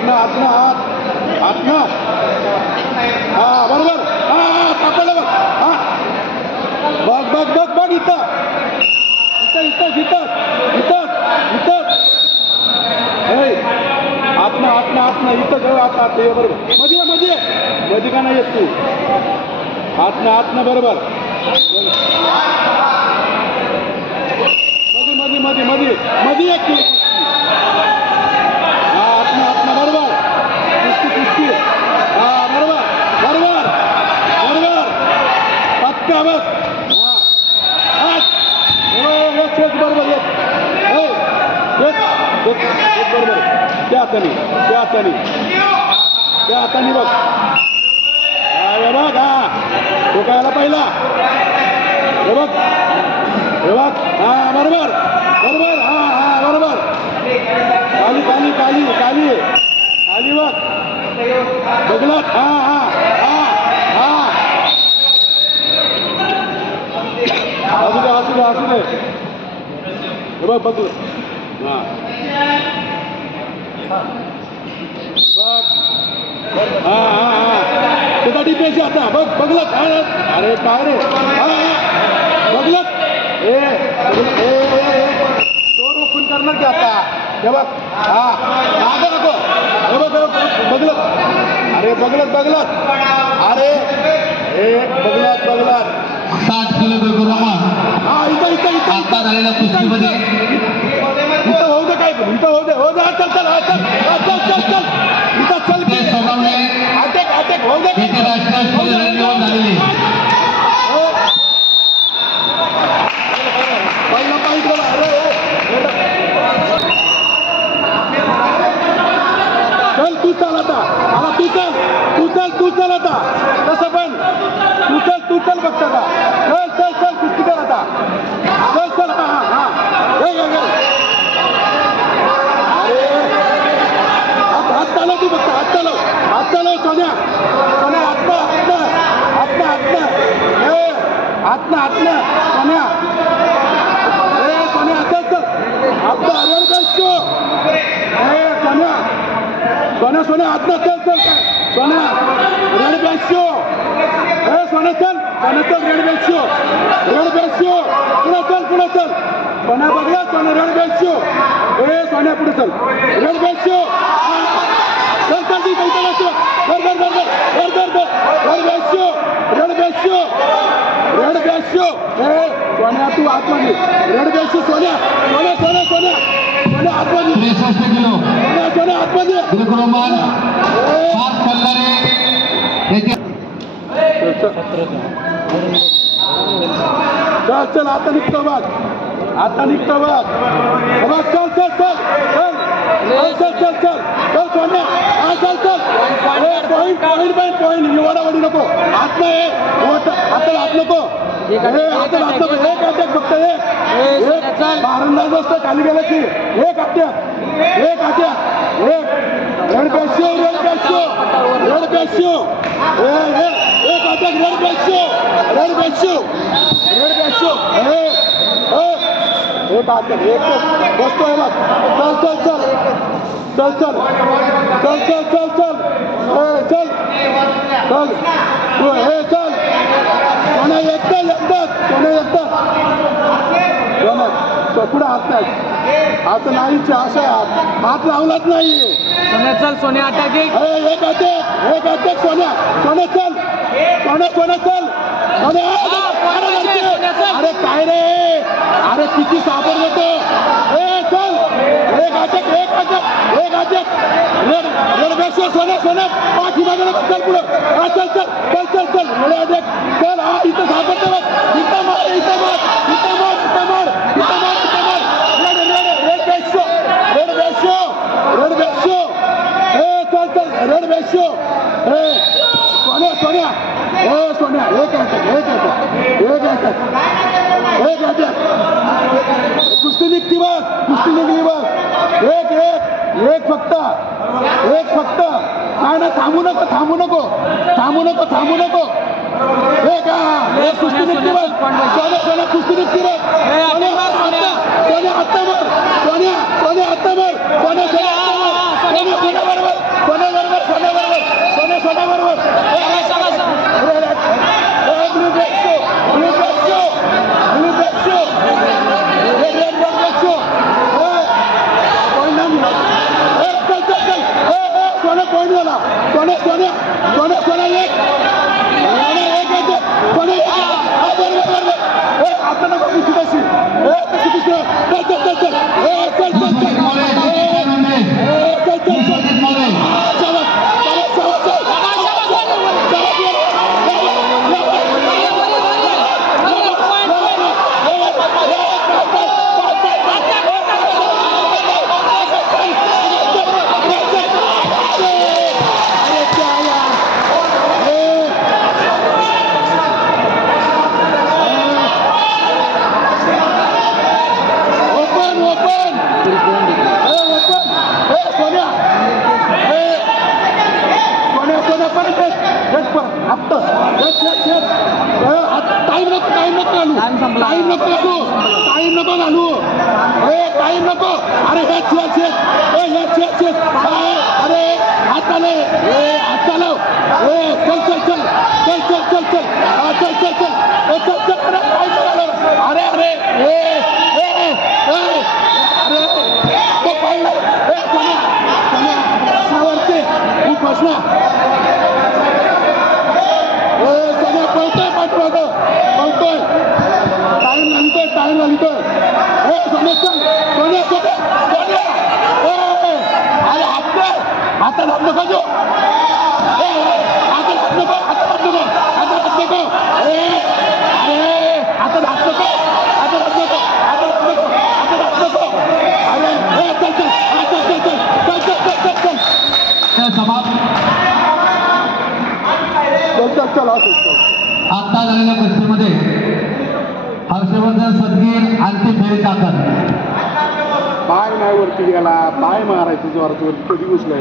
आतनं आतनं आत आतनं हा बरोबर हा हा सापडलं बघ हा बघ बघ बघ बघ इथं इथं इथं इथं इथं इथं आतनं आतनं आतनं इथं जाऊ आता आत ये बरोबर मध्ये मध्ये मध्ये का नाही येत तू आतनं आतनं बरोबर मध्ये मध्ये मध्ये मध्ये एक केली हा आतनं आतनं बरोबर कुस्ती कुस्ती हा बरोबर बरोबर बरोबर पक्का बघ हा हेच बरोबर हेच बरोबर त्या हाताने बघ हे बघ हा तो कायला पहिला हे बघ हा बरोबर बरोबर हा हा बरोबर खाली खाली खाली खाली खाली बघ बघलात हा हा हा हा असू दे हे बघ बघलं हा बघ हा हा हा त्याचा डिफेन्स आता बघ बघलत अरे काय रे हा बघलत तो रोखून करणार की आता हे बघ हा मागं नको हे बघ बघलत अरे बघलत अरे हे बघलत 60 किलो हा इथं आता झालेल्या कुस्तीमध्ये इथं होऊ दे काय इथं होऊ दे चल इथं चल ते सोडवणे अटॅक होऊ दे राष्ट्रीय स्पर्धेत निवड झालेली पहिला पाहिजे चल तू चल आता तू चल आता तसं पण तू चल बघता का चल कुस्ती कर आता चल हा अरे हात चालव तू बघता हात चालव सोन्या आतनं सोन्या सोन्या चल आपलं हरिहर बॅचो सोन्या आतनं चल काय सोन्या रेड बॅचो सोन्या चल रेड बॅचो पुढे चल सोन्या बघला सोन्या रेड बॅचो सोन्या पुढे चल रेड बॅचो चल रेड बॅचो सोन्या तू आतमध्ये रेड बॅचो सोन्या आतमध्ये सोन्या आतमध्ये चल आता निघतो बघ चल सोन्या हा चल पॉईंट वडावडी नको आत नको एक अटॅक फक्त एक भारंदाज असतं खाली गेलं की एक अटॅक रेड बॅचो एक अटॅक रेड बॅचो एक अटॅक एक बसतोय बघ चल कोणा एकदा पुढे हात नाहीच असा हात लावलाच नाही सोन्या अटॅक एक अटॅक सोन्या चल अरे काय रे अरे किती सापड देतो चल एक अटॅक रेड बॅचो सोन्या पाठीमागे चल पुढं चल चल हा इथं सापडतो इथं मार रेड बॅचो सोन्या एक अटॅक कुस्ती निघली बघ एक फक्त नाही थांबू नको कुस्ती निघली बघ सोन्या कुस्ती निघली बघ सोन्या आता मार पॉईंट झाला सोन्या सोन्या सोन्या सोन्या एक येते सोन्या एक आता नको कुठे तशी तशी दुसरं चल चल चल चल चल चल चल टाइम नको घालू टाइम नको अरे हे अरे हात चालव हात चालव चल चल चल चल चल चल चल चल चल चल चल चल अरे अरे अरे तो पाहिलं प्रश्नावरती खूप प्रश्न सगळं पळतोय पाठवतो पळतोय टाइम लागतोय हे समजतं सोन्या सोन्या सोन्या अरे हातात हात नको जो हातात हात नको हातात हात नको हातात हात नको अरे हातात हात नको हातात हात नको हातात हात नको हातात हात नको अरे चल चल चल चल चल चल चल चल चल चल चल आता झालेल्या कुस्तीमध्ये हर्षवर्धन सदगीर अंतिम फेरी टाकत पाय नाही वरती गेला पाय मारायचं जोरात वरती कधी घुसलाय